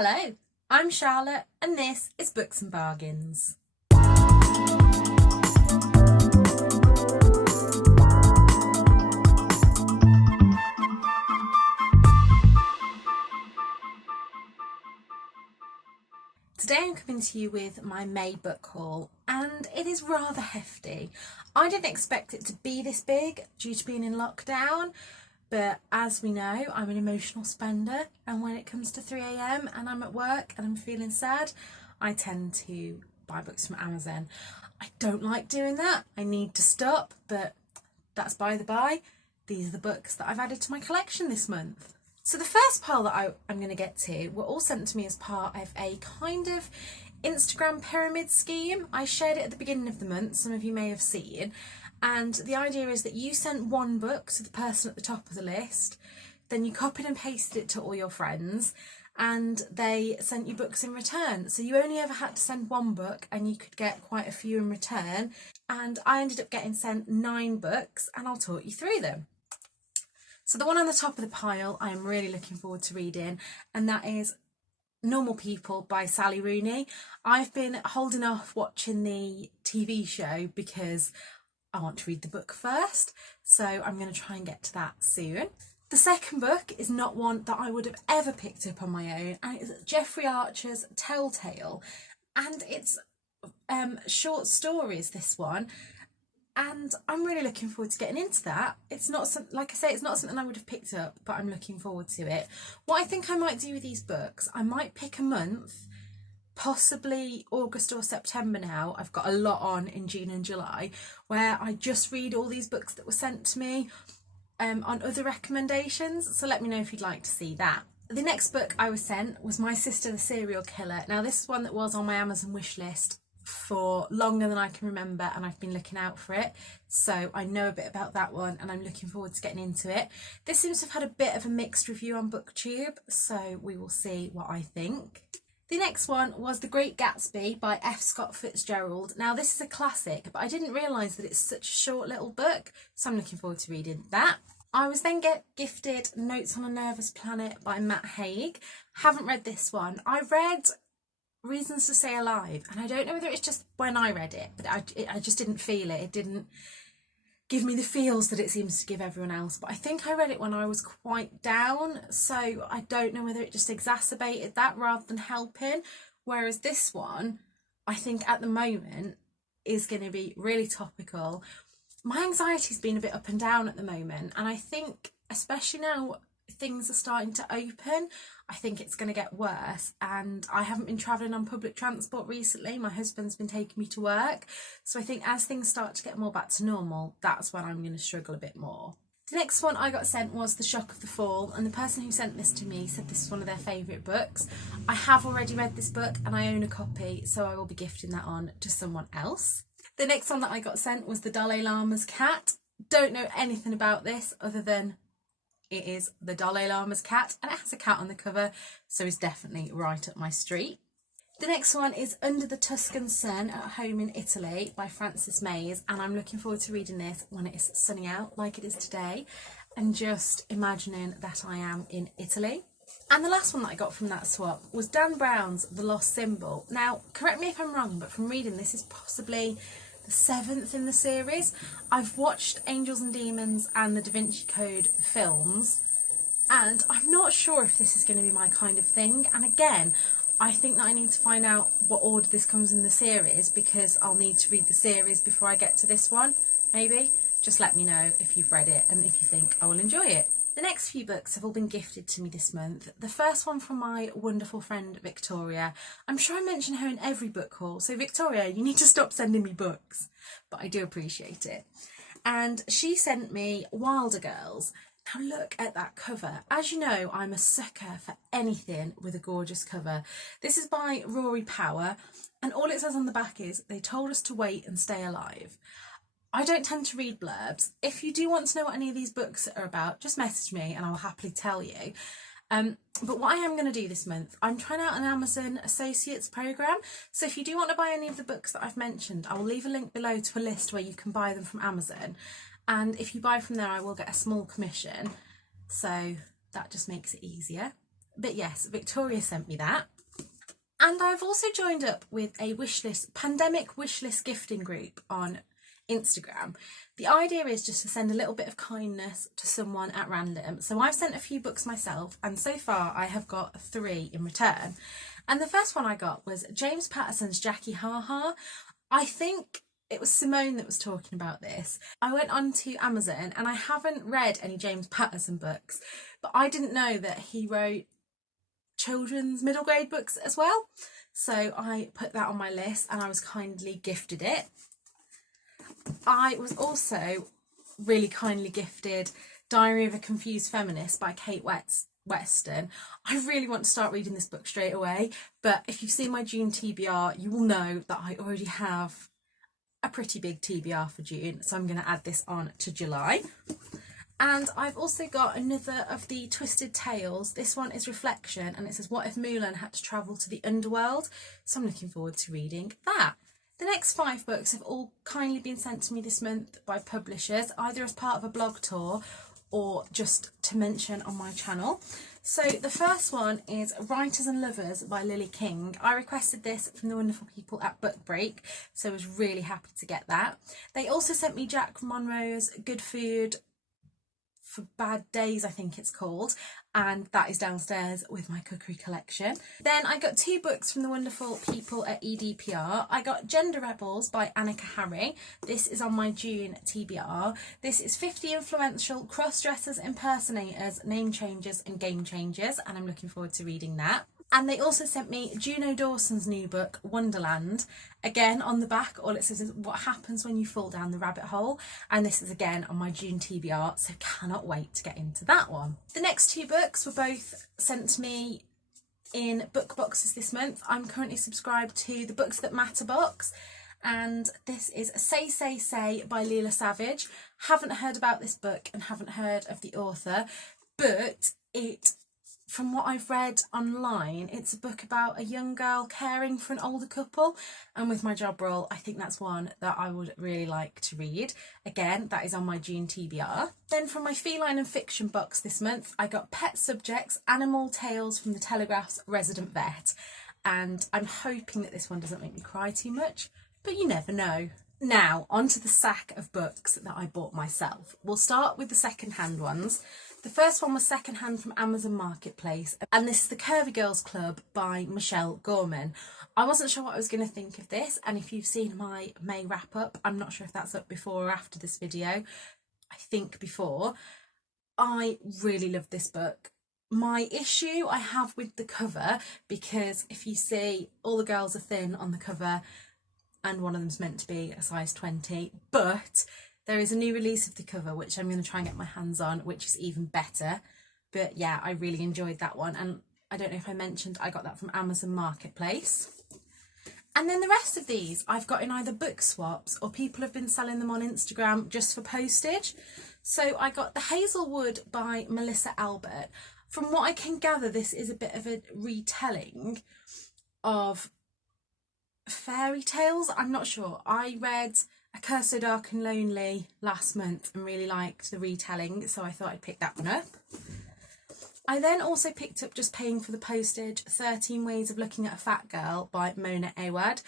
Hello, I'm Charlotte and this is Books and Bargains. Today I'm coming to you with my May book haul and it is rather hefty. I didn't expect it to be this big due to being in lockdown, but as we know, I'm an emotional spender, and when it comes to 3 AM and I'm at work and I'm feeling sad, I tend to buy books from Amazon. I don't like doing that. I need to stop, but that's by the by. These are the books that I've added to my collection this month. So the first pile that I'm going to get to were all sent to me as part of a kind of Instagram pyramid scheme. I shared it at the beginning of the month, some of you may have seen, and the idea is that you sent one book to the person at the top of the list, then you copied and pasted it to all your friends, and they sent you books in return. So you only ever had to send one book and you could get quite a few in return, and I ended up getting sent 9 books and I'll talk you through them. So the one on the top of the pile I am really looking forward to reading, and that is Normal People by Sally Rooney. I've been holding off watching the TV show because I want to read the book first, so I'm going to try and get to that soon. The second book is not one that I would have ever picked up on my own, and it's Jeffrey Archer's Telltale, and it's short stories, this one. And I'm really looking forward to getting into that. It's not like I say, it's not something I would have picked up, but I'm looking forward to it. What I think I might do with these books, I might pick a month, possibly August or September now. I've got a lot on in June and July, where I just read all these books that were sent to me on other recommendations. So let me know if you'd like to see that. The next book I was sent was My Sister the Serial Killer. Now this is one that was on my Amazon wish list for longer than I can remember, and I've been looking out for it, so I know a bit about that one and I'm looking forward to getting into it. This seems to have had a bit of a mixed review on BookTube, so we will see what I think. The next one was The Great Gatsby by F. Scott Fitzgerald. Now this is a classic, but I didn't realise that it's such a short little book, so I'm looking forward to reading that. I was then gifted Notes on a Nervous Planet by Matt Haig. Haven't read this one. I read Reasons to Stay Alive, and I don't know whether it's just when I read it, but I just didn't feel it. It didn't give me the feels that it seems to give everyone else, but I think I read it when I was quite down, so I don't know whether it just exacerbated that rather than helping, whereas this one I think at the moment is going to be really topical. My anxiety's been a bit up and down at the moment, and I think especially now things are starting to open, I think it's going to get worse. And I haven't been travelling on public transport recently. My husband's been taking me to work, so I think as things start to get more back to normal, that's when I'm going to struggle a bit more. The next one I got sent was The Shock of the Fall, and the person who sent this to me said this is one of their favourite books. I have already read this book and I own a copy, so I will be gifting that on to someone else. The next one that I got sent was The Dalai Lama's Cat. Don't know anything about this other than it is the Dalai Lama's cat, and it has a cat on the cover, so it's definitely right up my street. The next one is Under the Tuscan Sun at Home in Italy by Frances Mays, and I'm looking forward to reading this when it is sunny out like it is today, and just imagining that I am in Italy. And the last one that I got from that swap was Dan Brown's The Lost Symbol. Now, correct me if I'm wrong, but from reading this is possibly the 7th in the series. I've watched Angels and Demons and the Da Vinci Code films, and I'm not sure if this is going to be my kind of thing. And again, I think that I need to find out what order this comes in the series, because I'll need to read the series before I get to this one. Maybe just let me know if you've read it and if you think I will enjoy it. The next few books have all been gifted to me this month. The first one from my wonderful friend Victoria. I'm sure I mention her in every book haul, so Victoria, you need to stop sending me books, but I do appreciate it. And she sent me Wilder Girls. Now look at that cover. As you know, I'm a sucker for anything with a gorgeous cover. This is by Rory Power, and all it says on the back is, "They told us to wait and stay alive." I don't tend to read blurbs. If you do want to know what any of these books are about, just message me and I will happily tell you. But what I am going to do this month, I'm trying out an Amazon Associates programme. So if you do want to buy any of the books that I've mentioned, I will leave a link below to a list where you can buy them from Amazon. And if you buy from there, I will get a small commission. So that just makes it easier. But yes, Victoria sent me that. And I've also joined up with a pandemic wishlist gifting group on Instagram. The idea is just to send a little bit of kindness to someone at random. So I've sent a few books myself, and so far I have got 3 in return. And the first one I got was James Patterson's Jackie Ha. I think it was Simone that was talking about this. I went on to Amazon and I haven't read any James Patterson books, but I didn't know that he wrote children's middle grade books as well. So I put that on my list and I was kindly gifted it. I was also really kindly gifted Diary of a Confused Feminist by Kate Weston. I really want to start reading this book straight away, but if you've seen my June TBR, you will know that I already have a pretty big TBR for June, so I'm going to add this on to July. And I've also got another of the Twisted Tales. This one is Reflection, and it says, what if Mulan had to travel to the underworld? So I'm looking forward to reading that. The next 5 books have all kindly been sent to me this month by publishers, either as part of a blog tour or just to mention on my channel. So the first one is Writers and Lovers by Lily King. I requested this from the wonderful people at Book Break, so I was really happy to get that. They also sent me Jack Monroe's Good Food for Bad Days, I think it's called, and that is downstairs with my cookery collection. Then I got 2 books from the wonderful people at EDPR. I got Gender Rebels by Annika Harry. This is on my June TBR. This is 50 influential cross-dressers, impersonators, name changers and game changers, and I'm looking forward to reading that. And they also sent me Juno Dawson's new book, Wonderland. Again, on the back, all it says is what happens when you fall down the rabbit hole. And this is again on my June TBR, so cannot wait to get into that one. The next 2 books were both sent to me in book boxes this month. I'm currently subscribed to the Books That Matter box, and this is Say Say Say by Leela Savage. Haven't heard about this book and haven't heard of the author, but from what I've read online, it's a book about a young girl caring for an older couple, and with my job role, I think that's one that I would really like to read. Again, that is on my June TBR. Then from my feline and fiction box this month, I got Pet Subjects, Animal Tales from the Telegraph's Resident Vet, and I'm hoping that this one doesn't make me cry too much, but you never know. Now, onto the sack of books that I bought myself. We'll start with the second-hand ones. The first one was second-hand from Amazon Marketplace, and this is The Curvy Girls Club by Michelle Gorman. I wasn't sure what I was going to think of this, and if you've seen my May wrap-up, I'm not sure if that's up before or after this video. I think before. I really loved this book. My issue I have with the cover, because if you see, all the girls are thin on the cover, and one of them's meant to be a size 20, but there is a new release of the cover which I'm going to try and get my hands on, which is even better. But yeah, I really enjoyed that one, and I don't know if I mentioned I got that from Amazon Marketplace. And then the rest of these I've got in either book swaps or people have been selling them on Instagram just for postage. So I got The Hazelwood by Melissa Albert. From what I can gather, this is a bit of a retelling of fairy tales. I'm not sure. I read A Curse So Dark and Lonely last month and really liked the retelling, so I thought I'd pick that one up. I then also picked up, just paying for the postage, 13 Ways of Looking at a Fat Girl by Mona Awad.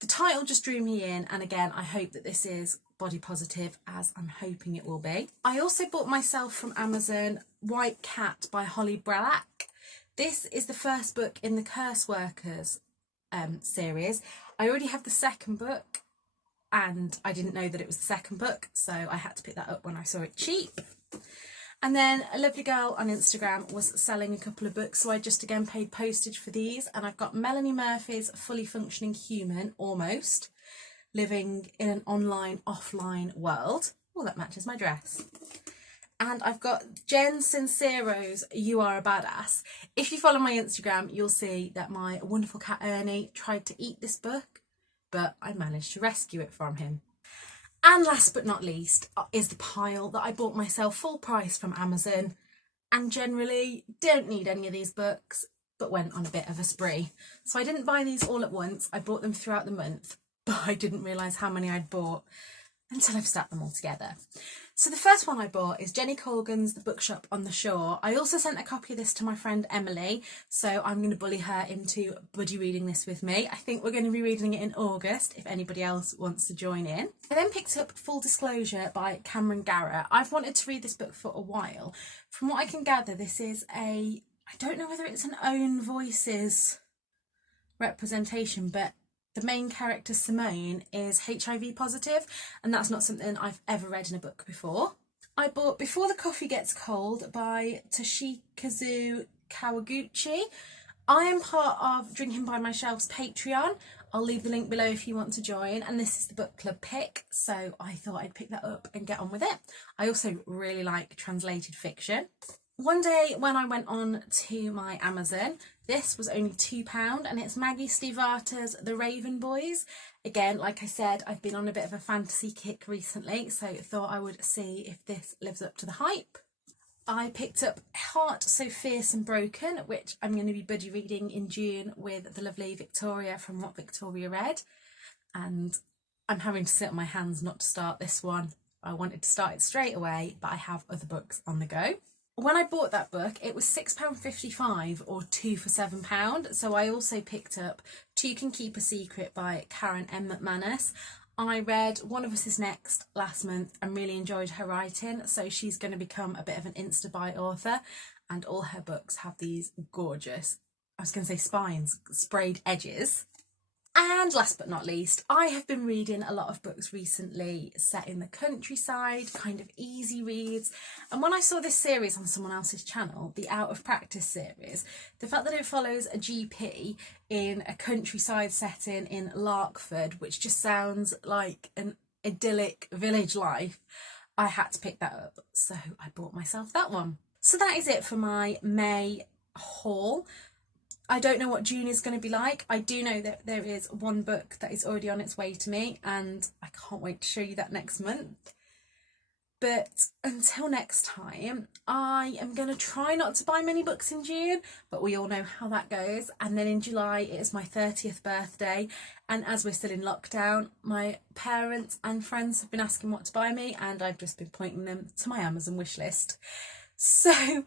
The title just drew me in, and again, I hope that this is body positive, as I'm hoping it will be. I also bought myself from Amazon White Cat by Holly Brallack. This is the first book in the Curse Workers series. I already have the second book, and I didn't know that it was the second book, so I had to pick that up when I saw it cheap. And then a lovely girl on Instagram was selling a couple of books, so I just again paid postage for these, and I've got Melanie Murphy's Fully Functioning Human, almost, living in an online offline world. Oh, that matches my dress. And I've got Jen Sincero's You Are a Badass. If you follow my Instagram, you'll see that my wonderful cat Ernie tried to eat this book, but I managed to rescue it from him. And last but not least is the pile that I bought myself full price from Amazon, and generally don't need any of these books, but went on a bit of a spree. So I didn't buy these all at once, I bought them throughout the month, but I didn't realise how many I'd bought until I've sat them all together. So the first one I bought is Jenny Colgan's The Bookshop on the Shore. I also sent a copy of this to my friend Emily, so I'm going to bully her into buddy reading this with me. I think we're going to be reading it in August if anybody else wants to join in. I then picked up Full Disclosure by Cameron Garrett. I've wanted to read this book for a while. From what I can gather, this is I don't know whether it's an own voices representation, but the main character, Simone, is HIV positive, and that's not something I've ever read in a book before. I bought Before the Coffee Gets Cold by Toshikazu Kawaguchi. I am part of Drinking by My Shelf's Patreon. I'll leave the link below if you want to join, and this is the book club pick, so I thought I'd pick that up and get on with it. I also really like translated fiction. One day when I went on to my Amazon, this was only £2 and it's Maggie Stiefvater's The Raven Boys. Again, like I said, I've been on a bit of a fantasy kick recently, so thought I would see if this lives up to the hype. I picked up Heart So Fierce and Broken, which I'm going to be buddy reading in June with the lovely Victoria from What Victoria Read. And I'm having to sit on my hands not to start this one. I wanted to start it straight away, but I have other books on the go. When I bought that book, it was £6.55 or 2 for £7. So I also picked up Two Can Keep a Secret by Karen M. McManus. I read One of Us Is Next last month and really enjoyed her writing. So she's going to become a bit of an Insta-buy author, and all her books have these gorgeous, I was going to say spines, sprayed edges. And last but not least, I have been reading a lot of books recently set in the countryside, kind of easy reads. And when I saw this series on someone else's channel, the Out of Practice series, the fact that it follows a GP in a countryside setting in Larkford, which just sounds like an idyllic village life, I had to pick that up. So I bought myself that one. So that is it for my May haul. I don't know what June is going to be like. I do know that there is one book that is already on its way to me, and I can't wait to show you that next month. But until next time, I am going to try not to buy many books in June, but we all know how that goes. And then in July, it is my 30th birthday. And as we're still in lockdown, my parents and friends have been asking what to buy me, and I've just been pointing them to my Amazon wish list. So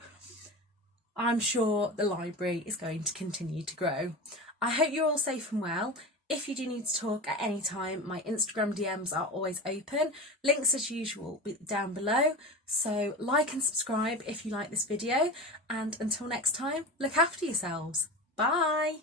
I'm sure the library is going to continue to grow. I hope you're all safe and well. If you do need to talk at any time, my Instagram DMs are always open. Links as usual down below. So like and subscribe if you like this video. And until next time, look after yourselves. Bye.